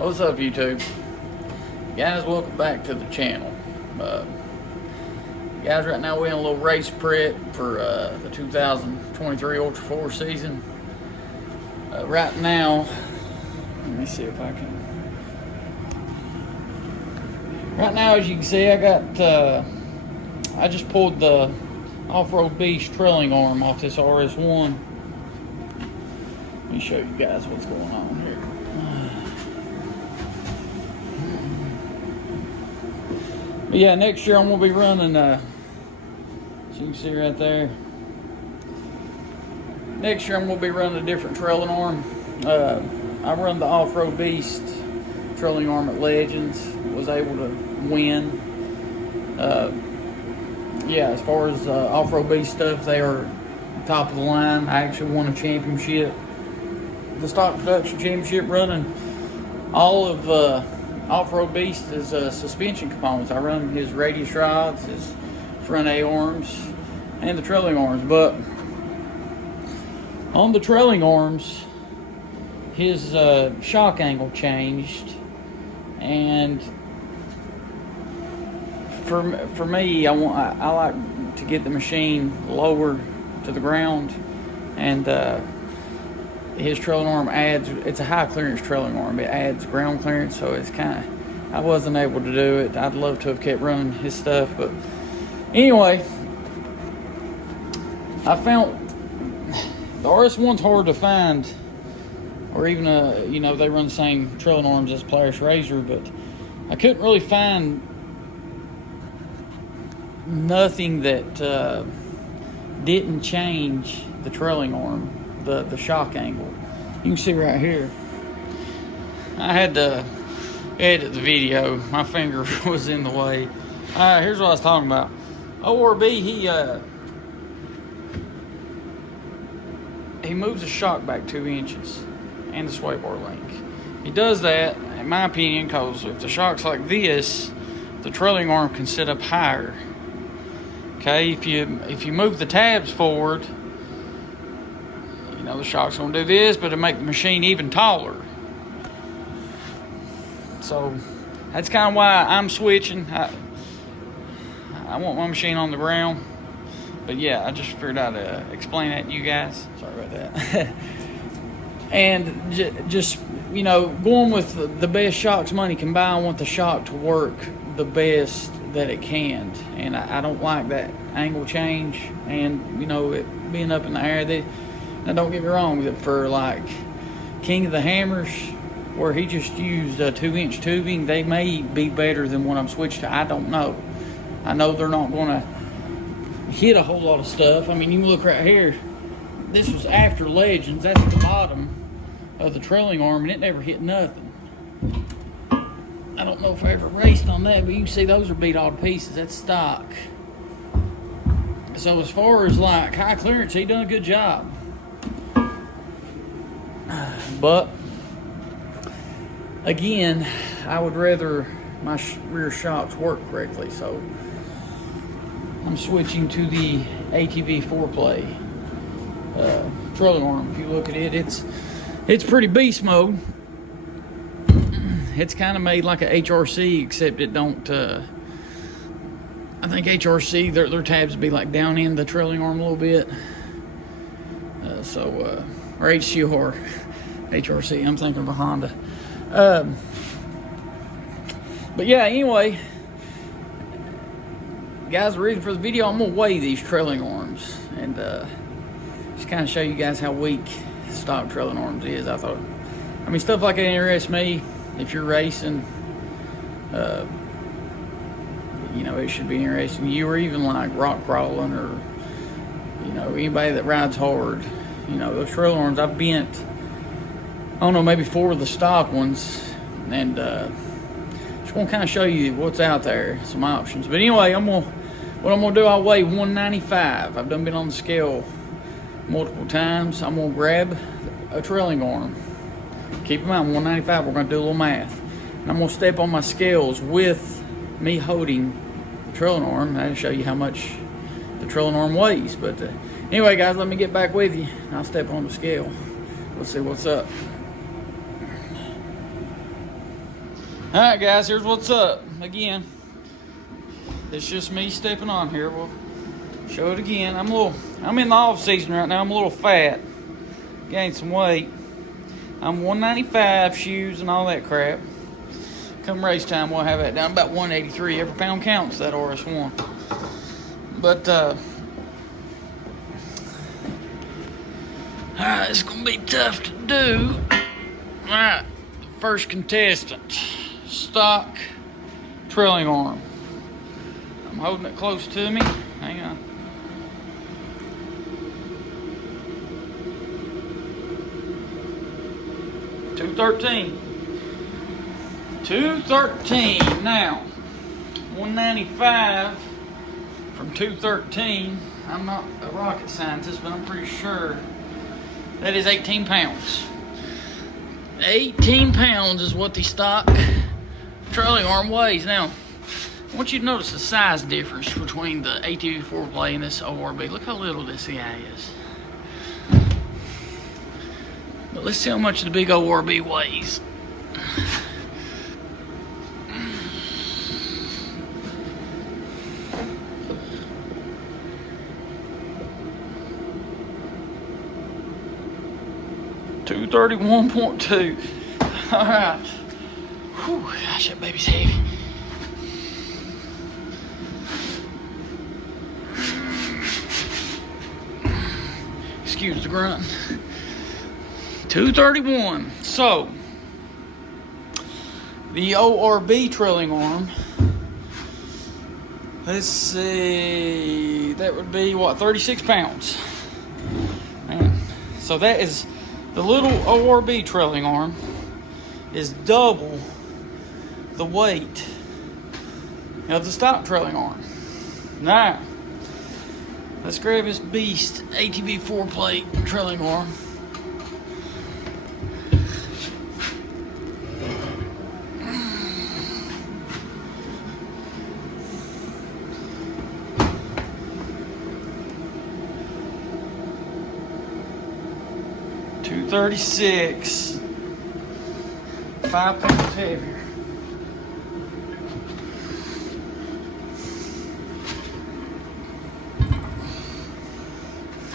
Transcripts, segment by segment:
What's up, YouTube? Guys, welcome back to the channel. Guys, right now we're in a little race prep for the 2023 Ultra 4 season. Right now, let me see if I can. Right now, as you can see, I just pulled the Off-Road Beast trailing arm off this RS1. Let me show you guys what's going on here. But yeah, next year I'm going to be running, as you can see right there, next year I'm going to be running a different trailing arm. I run the Off-Road Beast trailing arm at Legends, was able to win. Yeah, as far as Off-Road Beast stuff, they are top of the line. I actually won a championship, the stock production championship, running all of Off-Road Beast is suspension components. I run his radius rods, his front A-arms, and the trailing arms. But on the trailing arms, his shock angle changed, and for me, I like to get the machine lower to the ground, and his trailing arm it's a high clearance trailing arm. It adds ground clearance, so it's I wasn't able to do it. I'd love to have kept running his stuff, but anyway, I found the RS1's hard to find, or even they run the same trailing arms as Polaris RZR, but I couldn't really find nothing that didn't change the trailing arm. The shock angle. You can see right here. I had to edit the video. My finger was in the way. Alright, here's what I was talking about. ORB, he moves the shock back 2 inches and the sway bar length. He does that, in my opinion, because if the shock's like this, the trailing arm can sit up higher. Okay, if you move the tabs forward, the shock's going to do this, but it'll make the machine even taller. So that's kind of why I'm switching. I want my machine on the ground. But yeah, I just figured out to explain that to you guys. Sorry about that. And just, going with the best shocks money can buy, I want the shock to work the best that it can. And I don't like that angle change. And, it being up in the air. Now, don't get me wrong, for like King of the Hammers, where he just used 2-inch tubing, they may be better than what I'm switched to. I don't know. I know they're not going to hit a whole lot of stuff. I mean, you can look right here. This was after Legends. That's the bottom of the trailing arm, and it never hit nothing. I don't know if I ever raced on that, but you can see those are beat all to pieces. That's stock. So as far as like high clearance, he done a good job. But again, I would rather my rear shocks work correctly, so I'm switching to the ATVFOURPLAY trailing arm. If you look at it, it's pretty beast mode. It's kind of made like a HRC, except it don't. I think HRC their tabs would be like down in the trailing arm a little bit. Or HCR. HRC, I'm thinking of a Honda. But yeah, anyway, guys, the reason for the video, I'm going to weigh these trailing arms and just kind of show you guys how weak stock trailing arms is. Stuff like that interests me. If you're racing, it should be interesting to you, or even like rock crawling, or, anybody that rides hard. Those trailing arms, I've bent, I don't know, maybe 4 of the stock ones, and just want to kind of show you what's out there, some options. But anyway, what I'm gonna do, I'll weigh 195. I've been on the scale multiple times. I'm gonna grab a trailing arm. Keep in mind, 195. We're gonna do a little math, and I'm gonna step on my scales with me holding the trailing arm. I'll show you how much the trailing arm weighs. But anyway, guys, let me get back with you. I'll step on the scale. Let's see what's up. Alright guys, here's what's up. Again, it's just me stepping on here. We'll show it again. I'm in the off season right now. I'm a little fat. Gained some weight. I'm 195 shoes and all that crap. Come race time, we'll have that down about 183. Every pound counts, that RS1. But alright, it's gonna be tough to do. Alright, first contestant. Stock trailing arm. I'm holding it close to me. Hang on. $213 now. 195 from 213. I'm not a rocket scientist, but I'm pretty sure that is 18 pounds. 18 pounds is what the stock trailing arm weighs. Now, I want you to notice the size difference between the ATVFOURPLAY and this ORB. Look how little this guy is. But let's see how much the big ORB weighs. $231.2. All right. Whew, gosh, that baby's heavy. Excuse the grunt. 231. So, the ORB trailing arm, let's see, that would be what, 36 pounds. Man. So that is, the little ORB trailing arm is double the weight of the stock trailing arm. Now, let's grab this beast ATVFOURPLAY trailing arm. $236. 5 pounds heavier.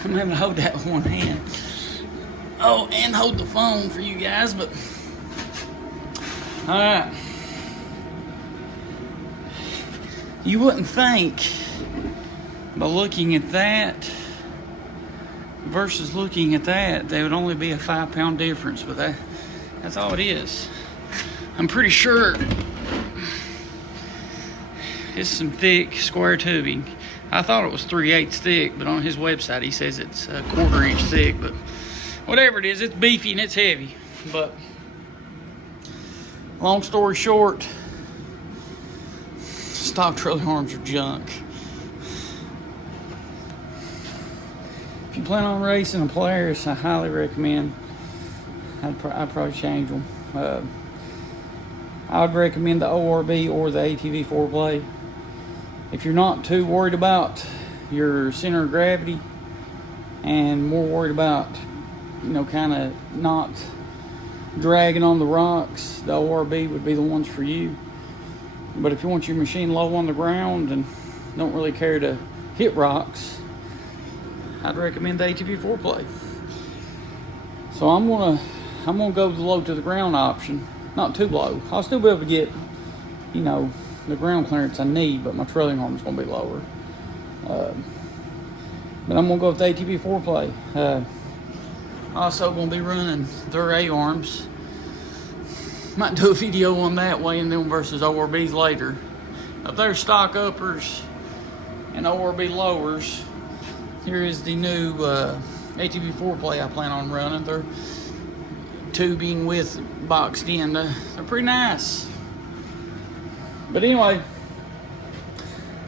I'm having to hold that with one hand. Oh, and hold the phone for you guys, but all right. You wouldn't think by looking at that versus looking at that, there would only be a 5 pound difference, but that's all it is. I'm pretty sure it's some thick square tubing. I thought it was 3/8 thick, but on his website he says it's a 1/4 inch thick, but whatever it is, it's beefy and it's heavy. But long story short, stock trailing arms are junk. If you plan on racing a Polaris, I highly recommend. I'd probably change them. I would recommend the ORB or the ATVFOURPLAY. If you're not too worried about your center of gravity and more worried about, you know, kind of not dragging on the rocks, the ORB would be the ones for you. But if you want your machine low on the ground and don't really care to hit rocks, I'd recommend the ATVFOURPLAY. So I'm gonna go the low to the ground option. Not too low. I'll still be able to get, you know, the ground clearance I need, but my trailing arm is gonna be lower. But I'm gonna go with the ATVFOURPLAY. Also gonna be running their A arms. Might do a video on that, weighing them versus ORBs later. If there's stock uppers and ORB lowers, here is the new ATVFOURPLAY I plan on running. They're tubing with boxed in. They're pretty nice. But anyway,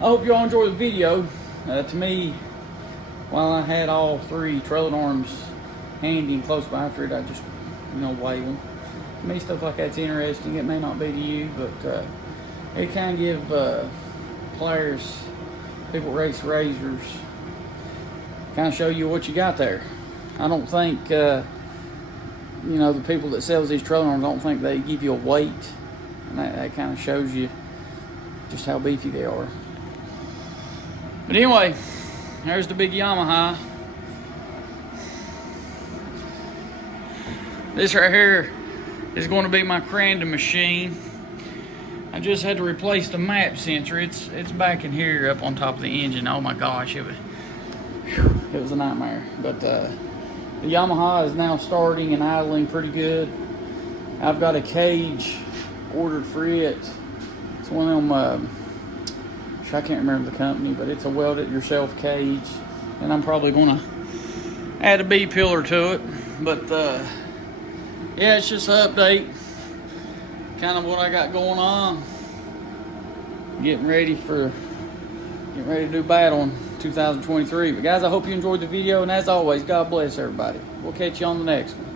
I hope y'all enjoy the video. To me, while I had all 3 trailing arms handy and close by for it, I just, you know, weigh them. To me, stuff like that's interesting. It may not be to you, but it kind of give players, people race razors, kind of show you what you got there. I don't think, you know, the people that sells these trailing arms, don't think they give you a weight And that kind of shows you just how beefy they are. But anyway, there's the big Yamaha. This right here is going to be my Crandon machine. I just had to replace the map sensor. It's back in here up on top of the engine. Oh my gosh, it was a nightmare. But the Yamaha is now starting and idling pretty good. I've got a cage ordered for it. It's one of them, I can't remember the company, but it's a weld-it-yourself cage. And I'm probably going to add a B-pillar to it. But yeah, it's just an update. Kind of what I got going on. Getting ready to do battle in 2023. But guys, I hope you enjoyed the video, and as always, God bless everybody. We'll catch you on the next one.